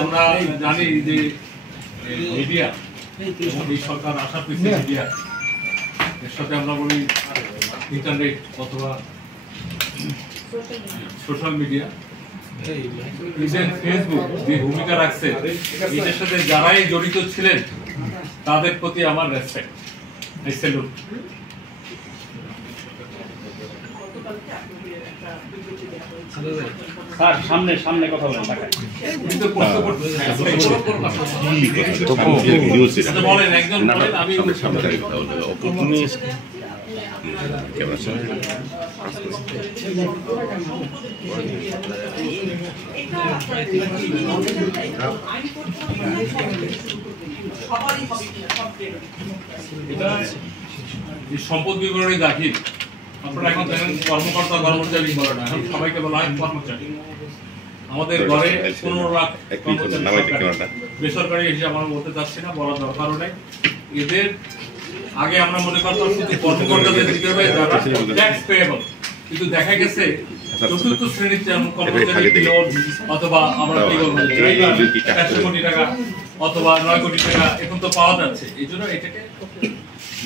আমরা জানি যে মিডিয়া এই সরকার আসার পিছনে মিডিয়া এর সাথে আমরা বলি ইন্টারনেট অথবা সোশ্যাল মিডিয়া ফেসবুক যে ভূমিকা রাখছে এটার সাথে যারাই জড়িত ছিলেন তাদের প্রতি আমার রেসপেক্ট, আই স্যালুট। স্যার সামনে সামনে কথা বলেন। বলেন একজন বলেন। আমি সম্পদ বিবরণী দাখিল আপনারা এখন দেখেন কর্মকর্তা কর্মচারী বলে না, এখন সবাইকে বলা হয় কর্মচারী। আমাদের ঘরে 15 লাখ বেসরকারি হিসেবে আমরা বলতে চাচ্ছি না, বলার দরকার নেই। এদের আগে আমরা মনে করতাম শুধু কর্মকর্তাদের দিতে হবে যারা ট্যাক্স পেয়েবল, কিন্তু দেখা গেছে চতুর্থ শ্রেণীর কর্মচারী অথবা আমরা কি বলবো 100 কোটি টাকা অথবা 9 কোটি টাকা এখন তো পাওয়া যাচ্ছে। এই জন্য এটাকে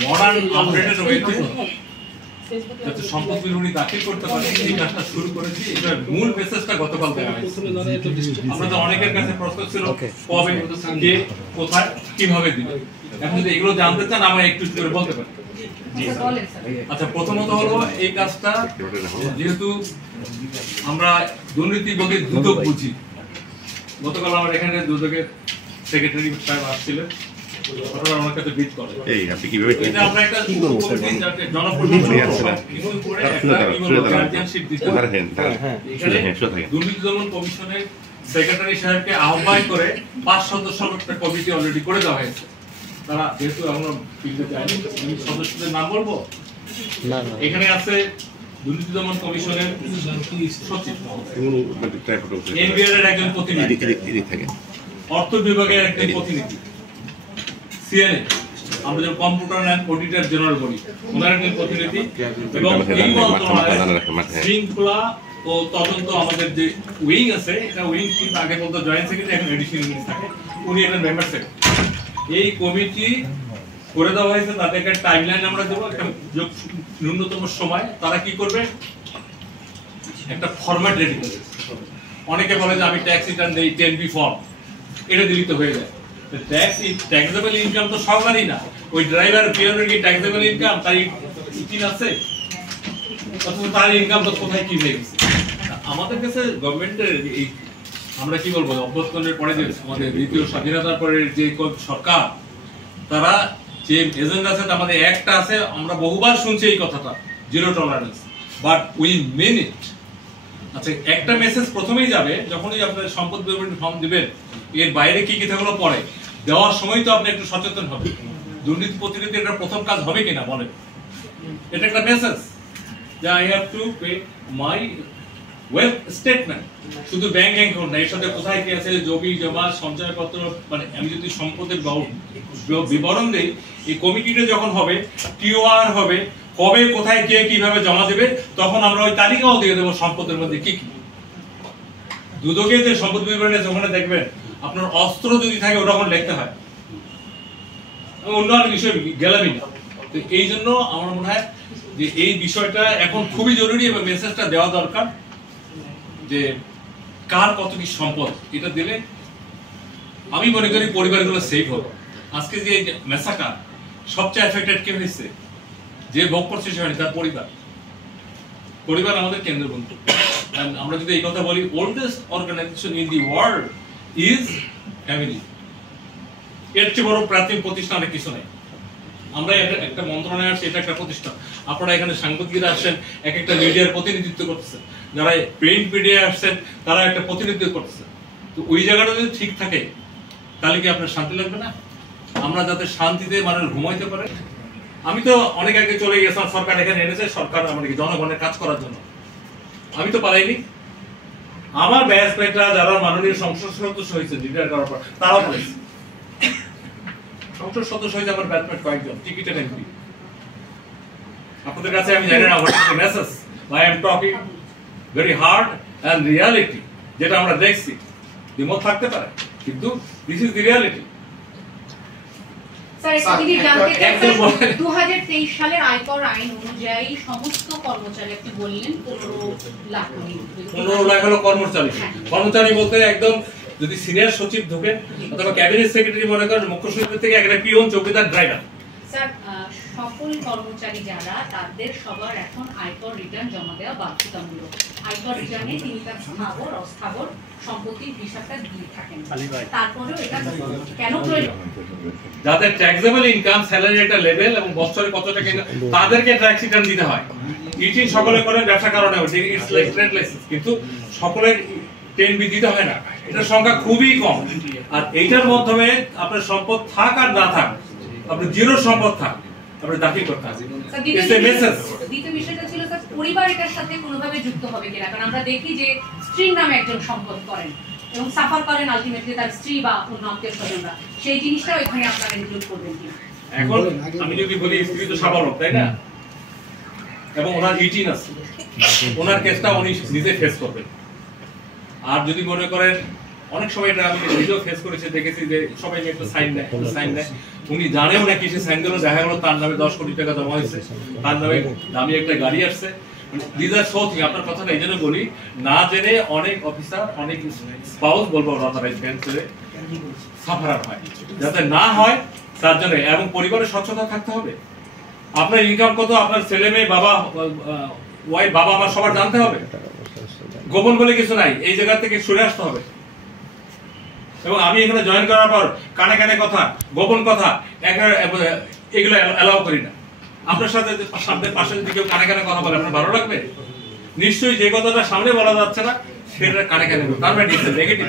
মডার্ন আপডেটেড হয়েছে যাতে সম্পদ বিবরণী দাখিল করতে পারে এই কাজটা শুরু করেছি। এটার মূল মেসেজটা গতকাল দেওয়া হয়েছে। আপনাদের অনেকের কাছে প্রশ্ন ছিল কবে, কে, কোথায়, কিভাবে দিবে। এখন যদি এগুলো জানতে চান আমরা একটু করে বলতে পারি। আচ্ছা, প্রথমত হলো এই কাজটা যেহেতু আমরা দুর্নীতি বলতে দুদক বুঝি, গতকাল আমার এখানে দুদকের সেক্রেটারি সাহেব আসছিলেন, আমার কাছে বিট করে এটা আমরা একটা দুর্নীতি দমন কমিশনের সেক্রেটারি সাহেবকে আহ্বান করে 5 সদস্যের একটা কমিটি অলরেডি করে দেওয়া হয়েছে। তারা যেহেতু আমরা ফিল্ডে যাইনি, আমি সদস্যদের নাম বলবো। এখানে আছে দুর্নীতি দমন কমিশনের সচিব, এনবিআর এর একজন প্রতিনিধি, অর্থ বিভাগের একজন প্রতিনিধি, সিএনএ আমরা যে কম্পিউটার অ্যান্ড অডিটর জেনারেল বলি ওনার একজন প্রতিনিধি, এবং এই মন্ত্রণালয়ের শৃঙ্খলা ও তদন্ত আমাদের যে উইং আছে, এটা উইং কিন্তু আগে বলতো জয়েন্ট সেক্রেটারি, এখন এডিশনাল মিনিস্টার থাকে, উনি একজন মেম্বার সেক্রেটারি। এই কমিটি করে দেওয়া হয়েছে, তাদেরকে টাইমলাইন আমরা দেবো, একটা ন্যূনতম সময় তারা কি করবে একটা ফরম্যাট রেডি করবে। অনেকে বলে যে আমি ট্যাক্স রিটার্ন দেই 10B ফর্ম, এটা দিলিত হয়ে যায়। ট্যাক্সেবল ইনকাম তো সরকারই না, ওই ড্রাইভার পিয়নের কি ট্যাক্সেবল ইনকাম তার ইতিন আছে, অথচ তার ইনকাম তো কোথায় কি হয়ে গেছে। আমাদের কাছে গভর্নমেন্টের এই আমরা কি বলবো অভ্যুত্থানের পরে যে আমাদের দ্বিতীয় স্বাধীনতার পরে যে সরকার, তারা যে এজেন্ডা আছে আমাদের একটা আছে, আমরা বহুবার শুনছি এই কথাটা, zero tolerance, but we mean it. আচ্ছা, একটা মেসেজ প্রথমেই যাবে যখনই আপনার সম্পদ বিবরণী ফর্ম দিবেন, এর বাইরে কি কি থাকলো পরে দেওয়ার সময় তো আপনি একটু সচেতন হবেন। দুর্নীতি প্রতিরোধে এটা প্রথম কাজ হবে কিনা বলেন, এটা একটা মেসেজ যে I have to pay my wealth statement. শুধু ব্যাংক অ্যাকাউন্ট না, এর সাথে কোথায় কি আছে, জমি জমা সঞ্চয়পত্র, মানে আমি যদি সম্পদের বিবরণ দেই, এই কমিটিটা যখন হবে, টিওআর হবে, কবে কোথায় কে কিভাবে জমা দেবে, তখন আমরা ওই তালিকাও দিয়ে দেবো সম্পদের মধ্যে কি কি। দুদকে যে সম্পদ বিবরণী আছে ওখানে দেখবেন আপনার অস্ত্র যদি থাকে ওটা ওখানে লিখতে হয়, অন্যান্য বিষয় গেলামই না। তো এই জন্য আমার মনে হয় যে এই বিষয়টা এখন খুবই জরুরি এবং মেসেজটা দেওয়া দরকার যে কার কত কি সম্পদ, এটা দিলে আমি মনে করি পরিবারগুলো সেফ হবে। আজকে যে মেসাকার সবচেয়ে এফেক্টেড কে হয়েছে, যে ভোগ করছে সে হয়নি, তার পরিবার। পরিবার আমাদের কেন্দ্রবিন্দু। আমরা যদি এই কথা বলি, oldest organization in the world is family. এর চেয়ে বড় প্রাচীন প্রতিষ্ঠান অনেক কিছু নেই। আমরা একটা মন্ত্রণালয় আসছে, এটা একটা প্রতিষ্ঠান। আপনারা এখানে সাংবাদিকরা আসছেন, এক একটা মিডিয়ার প্রতিনিধিত্ব করতেছেন, যারা প্রিন্ট মিডিয়া আসছেন তারা একটা প্রতিনিধিত্ব করতেছেন। তো ওই জায়গাটা যদি ঠিক থাকে তাহলে কি আপনার শান্তি লাগবে না? আমরা যাতে শান্তিতে মানুষ ঘুমাইতে পারে। আমি তো অনেক আগে চলে গেছিলাম, সরকার এখানে এনেছে, সরকার আমাদেরকে জনগণের কাজ করার জন্য। আমি তো পারাইনি। আমার ব্যাচমেটরা যারা মাননীয় সংসদ সদস্য হয়েছে রিটায়ার করার পর, তারাও পাইছে। সংসদ সদস্য হয়েছে আমার ব্যাচমেট কয়েকজন, টিকিটেড এমপি। আপনাদের কাছে আমি জানি না what's the message, I am talking very hard and reality, যেটা আমরা দেখছি। দ্বিমত থাকতে পারে, কিন্তু this is the reality. Sir একটা জিনিস জানতে চাই, 2023 সালের আয়কর আইন অনুযায়ী সমস্ত কর্মচারী, আপনি বললেন 15 লাখ হলো কর্মচারী। কর্মচারী বলতে একদম যদি সিনিয়র সচিব ঢোকেন অথবা ক্যাবিনেট সেক্রেটারি মনে করেন, মুখ্য সচিবের থেকে একটা পিয়ন, চৌকিদার, ড্রাইভার। স্যার সকল কর্মচারী যারা, তাদের সবার এখন আয়কর রিটার্ন জমা দেওয়া বাধ্যতামূলক। আয়কর রিটার্নে তিনি তার স্থাবর অস্থাবর সম্পত্তির হিসাবটা দিয়ে থাকেন, তারপরেও এটা কেন প্রয়োজন? যাদের ট্যাক্সেবল ইনকাম, স্যালারি একটা লেভেল এবং বছরে কত টাকা, তাদেরকে ট্যাক্স রিটার্ন দিতে হয়। ইটিং সকলে করেন ব্যবসা কারণে, ইটস লাইক ট্রেড লাইসেন্স, কিন্তু সকলের 10B দিতে হয় না, এটার সংখ্যা খুবই কম। আর এইটার মাধ্যমে আপনার সম্পদ থাক আর না থাক, আপনার জিরো সম্পদ থাক, আপনি দাখিল করতে হবে। দ্বিতীয় বিষয়টা ছিল স্যার, পরিবার এটার সাথে কোনোভাবে যুক্ত হবে কিনা, কারণ আমরা দেখি যে স্ত্রীর নামে একজন সম্পদ করেন এবং সাফার করেন আলটিমেটলি তার স্ত্রী বা অন্য আত্মীয় স্বজনরা, সেই জিনিসটাও এখানে আপনারা ইনক্লুড করবেন কিনা? এখন আমি যদি বলি স্ত্রী তো সাবালক, তাই না, এবং ওনার ইটিন আছে, ওনার কেসটা উনি নিজে ফেস করবেন। আর যদি মনে করেন, অনেক সময় এটা আমি নিজেও ফেস করেছি, দেখেছি যে সবাই একটা সাইন দেয়, উনি জানেও না কিসে সাইন দিল, দেখা গেল তার নামে 10 কোটি টাকা জমা হয়েছে, তার নামে দামি একটা গাড়ি আসছে। This are so thing. আপনার কথাটা এই জন্য বলি, না জেনে অনেক অফিসার, অনেক স্পাউস বলবো সাফারার হয়, যাতে না হয় তার জন্য। এবং পরিবারের স্বচ্ছতা থাকতে হবে। আপনার ইনকাম কত, আপনার ছেলে মেয়ে, বাবা ওয়াইফ, বাবা মা সবার জানতে হবে। গোপন বলে কিছু নাই, এই জায়গা থেকে সরে আসতে হবে। এবং আমি এখানে জয়েন করার পর কানে কানে কথা, গোপন কথা, এগুলো অ্যালাউ করি না। আপনার সাথে সামনে পাশে যদি কেউ কানে কানে কথা বলে, আপনার ভালো লাগবে? নিশ্চয়ই যে কথাটা সামনে বলা যাচ্ছে না সেটা কানে কানে, তার মানে নেগেটিভ।